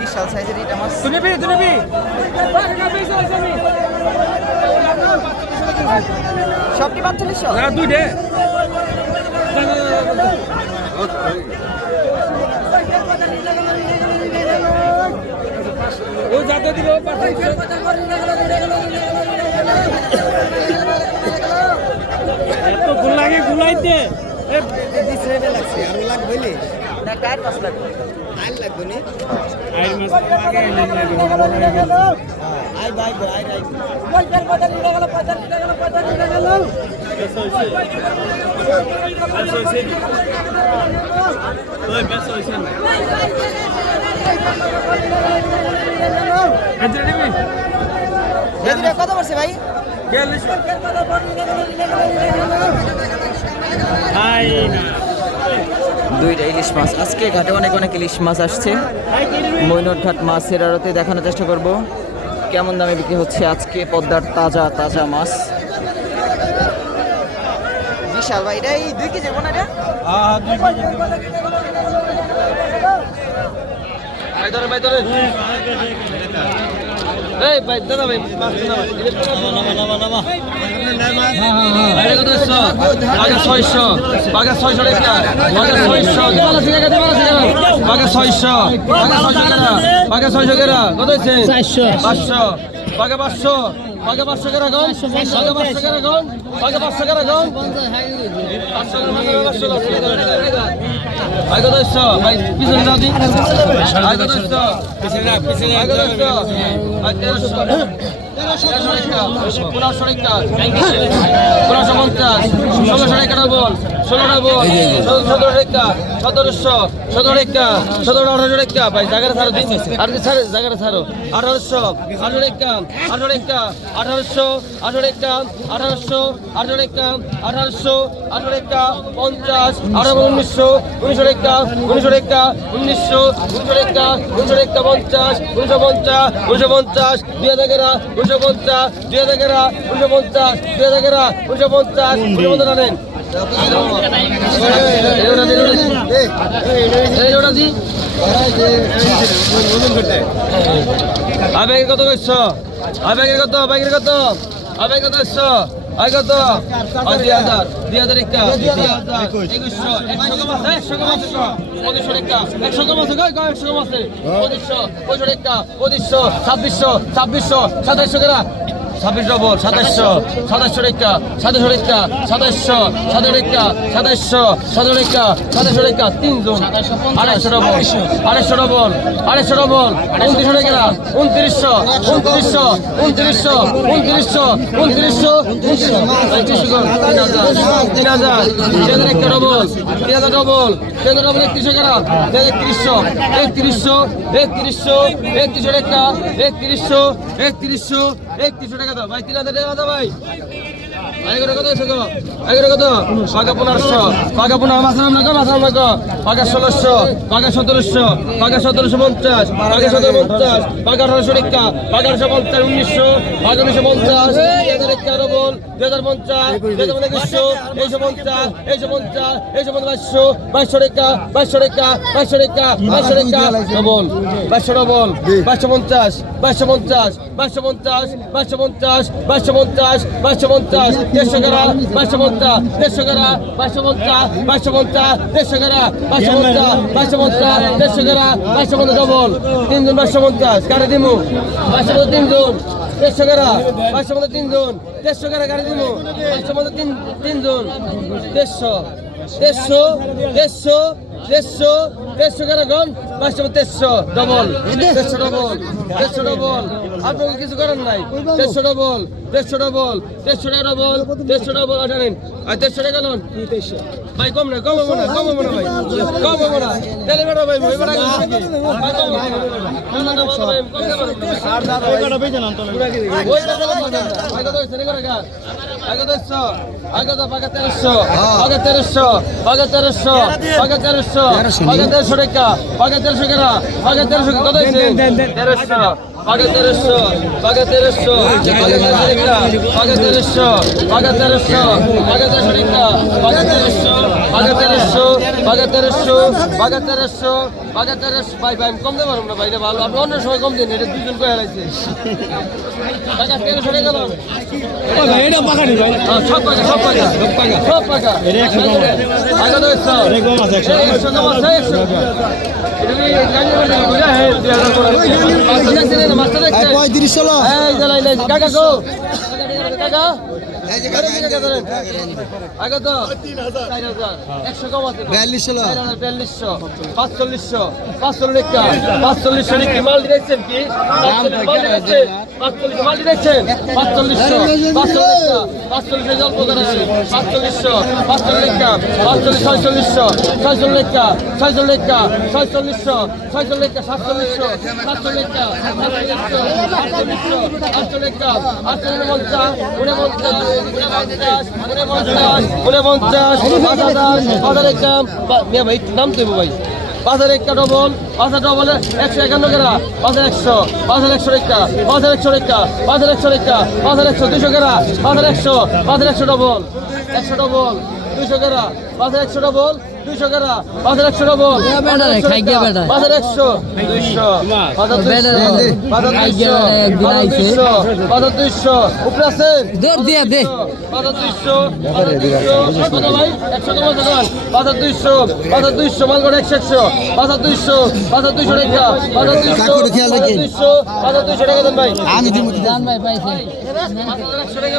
বিশাল সাইজের এটা মাছ তুই নিবি তুই নিবি সবটি পাঁচচল্লিশশো না দুই দে ও যাতে দিল এত গুলাগে গুলাইতে না টায়ার কষ্ট লাগবে ভাই কত পড়ছে ভাই? বিয়াল্লিশ। না। দুইটা ইলিশ মাছ। আজকে ঘাটে অনেক অনেক ইলিশ মাছ আসছে। মৈনট ঘাট মাছের আড়তে দেখানোর চেষ্টা করব। কেমন দামে বিক্রি হচ্ছে আজকে পদ্মার তাজা তাজা মাছ? বিশাল ভাই এটা এই দুই কেজি এটা? হ্যাঁ দুই কেজি। ভাই ধরে ভাই ধরে ছয়শো বাঘা ছয়শো টাকা। বাঘা ছয়শো। বাঘা ছয়শো বাঘা ছয়শো কেরা বাঘা ছয়শো কেরা কত হয়েছে? পাঁচশো। বাঘা পাঁচশো। বাঘা পাঁচশো কেরা গন বাঘা পাঁচশো কেরা গন বাঘা পাঁচশো কেরা গন পাঁচশো কেরা পাঁচশো পাঁচশো আই কত এসছো ভাই পিছনে যাও দি। আই কত এসছো পিছনে যা পিছনে আই কত এসছো আই তেরোশো তেরোশো টাকা পনেরোশো পনেরোশো পঞ্চাশ ষোলোশো টাকা বল। ষোলোটা বল সতেরো টাকা সতেরোশো সতেরো টাকা সতেরো আঠারোশো টাকা ভাই জায়গাটা ছাড়ো দিন আর কি ছাড়ে জায়গাটা ছাড়ো আঠারোশো আঠারো টাকা আঠারো টাকা আঠারোশো আঠারো টাকা আঠারোশো আঠারো টাকা আঠারোশো আঠারো টাকা পঞ্চাশ আঠারো উনিশশো উনিশশো টাকা উনিশশো টাকা উনিশশো উনিশশো টাকা উনিশশো টাকা পঞ্চাশ উনিশশো পঞ্চাশ উনিশশো পঞ্চাশ দুই হাজার এগারো উনিশশো পঞ্চাশ দুই হাজার এগারো উনিশশো পঞ্চাশ দুই হাজার এগারো উনিশশো পঞ্চাশ উনিশশো পঞ্চাশ আবেগের কত করছ আবেগের কত? আবেগের কত? আবেগ কত করছ আই কত? দুই হাজার। দুই হাজার একটা। দুই হাজার। একুশশো। একশো কম আছে? একশো কম আছে পঁচিশশো টাকা একশো কম আছে? কয় একশো কম আছে? পঁচিশশো। পঁয়ষট্টি টাকা পঁচিশশো, ছাব্বিশশো ছাব্বিশশো, সাতাইশশো কেনা ছাব্বিশ ডবল সাতাইশশো সাতাইশশো টাকা সাতাইশশো টাকা সাতাইশশো সাতাইশ টাকা সাতাইশশো সাতাইশ টাকা সাতাইশশো টাকা তিনজন আড়াইশো ডবল আড়াইশো। ডবল আড়াইশো ডবল উনত্রিশশো টাকা উনত্রিশশো উনত্রিশশো উনত্রিশশো উনত্রিশশো উনত্রিশশো উনত্রিশশো। তিন হাজার তিন হাজার একটা ডবল তিন হাজার ডবল তিন হাজার ডবল একত্রিশশো টাকা একত্রিশশো একত্রিশশো একত্রিশশো একত্রিশশো টাকা একত্রিশশো একত্রিশশো একত্রিশশো টাকা দাও। ভাই তিন হাজার টাকা দাও ভাই। এগারো কত গো? এগারো কত? পাকা পনেরোশো, পাকা পনেরো মাসের নাম লাগো মাসের নাম লাগো পাকা ষোলোশো, পাকা সতেরোশো পাকা সতেরোশো পঞ্চাশ, পাকা সতেরো পঞ্চাশ, পাকা আঠারোশো টাকা পাকা আঠারোশো পঞ্চাশ, উনিশশো, পাকা উনিশশো পঞ্চাশ। হাজার এগারো বল, দুই হাজার পঞ্চাশ, দুই হাজার একুশশো এইশো পঞ্চাশ এইশো পঞ্চাশ এইশো পঞ্চাশ, বাইশশো বাইশশো টাকা বাইশশো টাকা বাইশশো টাকা বাইশশো টাকা ডবল বাইশশো ডবল বাইশশো পঞ্চাশ বাইশশো পঞ্চাশ বাইশশো পঞ্চাশ বাইশশো পঞ্চাশ বাইশশো পঞ্চাশ বাইশশো পঞ্চাশ দেড়শো গেরা বাইশশো পঞ্চাশ দেড়শো গেরা বাইশশো পঞ্চাশ বাইশশো পঞ্চাশ দেড়শো গেরা বাইশশো পঞ্চাশ বাইশশো পঞ্চাশ দেড়শো গেরা বাইশশো পঞ্চাশ ডবল তিনজন বাইশশো পঞ্চাশ কারে দিমু বাইশশো পঞ্চাশ তিনজন দেড়শো গেরা বাইশশো পঞ্চাশ তিনজন দেড়শো গেরা গাড়ি দিমু বাইশশো পঞ্চাশ তিন তিনজন দেড়শো দেড়শো দেড়শো দেড়শো দেড়শো গেরা গন বাইশশো দেড়শো ডবল দেড়শো ডবল দেড়শো ডবল আপনাকে কিছু করার নাই। দেড়শো ডবল দেড়শো ডবল দেড়শো টাকা ডবল দেড়শো ডবল আঠানেন আর দেড়শো টাকা লোন ভাই কম না কম হব না কম হব না ভাই। কম হব না। তাহলে বেটা ভাই ভাই বেটা গেছে কি ভাই কম হব না। আর দাদা ভাই বেটা বেজে না তো ওই দাদা ভাই কত হইছে রে গা আগে আগে তেরোশো। তেরোশো। তেরোশো। তেরোশো। তেরোশো টাকা। তেরোশো কেনা? পাকা তেরোশো কত হয়েছে? তেরোশো। পাকা তেরোশো পাকা তেরোশো। পাকা তেরোশো পাকা তেরোশো পাকা তেরোশো পাকা তেরোশো তেরোশো। পাকা তেরোশো পাকা তেরোশো পাকা তেরোশো ভাই ভাই কম দেবো না ভাই ভালো। আপনি অন্য সময় কম দিন এটা দুজন করে হারাইছে পাকা তেরোশো টাকা দাম। এটা পাকানি ভাই। হ্যাঁ, সব পাকা সব পাকা। সব পাকা। সব পাকা। এটা একশো কম। কম আছে, একশো। কম। আছে একশো পঁয়ত্রিশ ষোলো। কাকা গো। কাকা। বিয়াল্লিশশো বিয়াল্লিশশো। পাঁচচল্লিশশো। পাঁচচল্লিশটা পাঁচচল্লিশশো কি মাল দিয়েছেন কি? মাল দিয়েছেন? পাঁচচল্লিশশো পাঁচচল্লিশটা পাঁচচল্লিশশো। জল প্রদান পাঁচচল্লিশশো। পাঁচচল্লিশটা পাঁচচল্লিশ ছয়চল্লিশশো। ছয়চল্লিশটা ছয়চল্লিশটা ছয়চল্লিশশো। ছয়চল্লিশটা সাতচল্লিশশো। সাতচল্লিশটা সাতচল্লিশশো। আটচল্লিশশো আটচল্লিশটা আটচল্লিশ পঞ্চাশ উনপঞ্চাশ। উনপঞ্চাশ পাঁচ হাজার ভাই নাম দেবো ভাই পাঁচ হাজার একটা ডবল পাঁচ হাজার একশো একান্ন কেরা পাঁচ একশো পাঁচ একশো রেখা পাঁচ হাজার একশো রেখা পাঁচ হাজার একশো পাঁচ হাজার একশো দুশো কেরা একশো পাঁচ হাজার একশো ডবল একশো ডবল দুশো কেরা পাঁচ একশো ডবল দুইশো একশো টাকা। বাজার একশো দুইশো বাজার দুইশো বাজার দুইশো বাজার দুইশো উপরে আছে? বাজার দুইশো বাজার দুইশো দুইশো একশো একশো। দুইশো বাজার দুইশো টাকা। বাজার দুইশো দুইশো বাজার দুইশো টাকা দেন ভাই। আমি ভাই পাইছি। একশো টাকা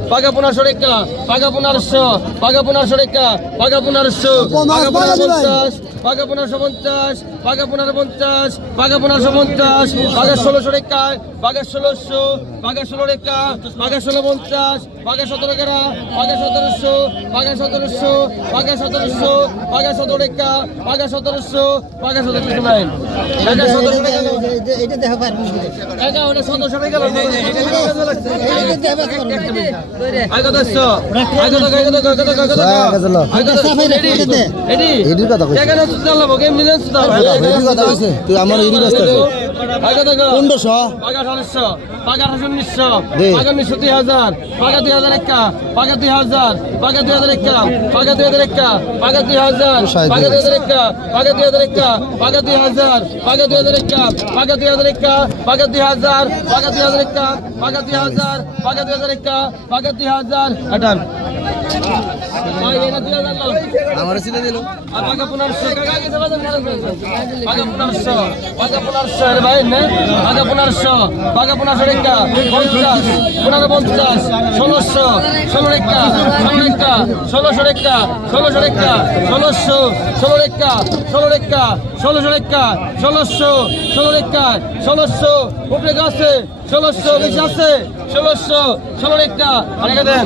পাগা পুনার সরেকা পাগা পুনার স পাগা পুনার সরেকা পাগা পুনার স পাগা পুনার পঞ্চাশ পাগা পুনরশো পঞ্চাশ পাগা পুনরো পঞ্চাশ পাগা পুনরশো পঞ্চাশ পাগা ষোলোশো রেখা পাগা ষোলোশো পাগা ষোলো রেখা পাগা ষোলো পঞ্চাশ পাগা সতেরো কেরা পাগা সতেরোশো পাগা সতেরোশো পাগা সতেরোশো পাগা সতেরো রেখা পাগা সতেরোশো পাগা সতেরোশো নাইন পাগা সতেরোশো টাকা সতেরোশো টাকা এডির কথা আমার এডির কথা কইছিস পনেরোশো পাকা আঠারোশো পাকা উনিশশো। পাকা উনিশশো দুই হাজার পাকা দুই হাজার একা পাকা দুই হাজার পাকা দুই হাজার একা পাকা দুই হাজার একা পাকা দুই হাজার সাঁইত্রিশ। পাকা দুই হাজার একা পাকা দুই হাজার একা পাকা দুই হাজার পাকা দুই হাজার একা পাকা দুই হাজার একা পাকা দুই হাজার পাকা দুই হাজার একা পাকা দুই হাজার পাকা দুই হাজার একা পাকা দুই হাজার আটান আমার ছিল দিল ষোলোশো ষোলো রেখা ষোলো রেখা ষোলোশো রেখা ষোলোশো রেখা ষোলোশো ষোলো রেখা ষোলো রেখা ষোলোশো রেখা ষোলোশো ষোলো রেখা ষোলোশো উপরে গাছে ষোলোশো বেশি আছে ষোলোশো ষোলো রেখা আরেকা দেন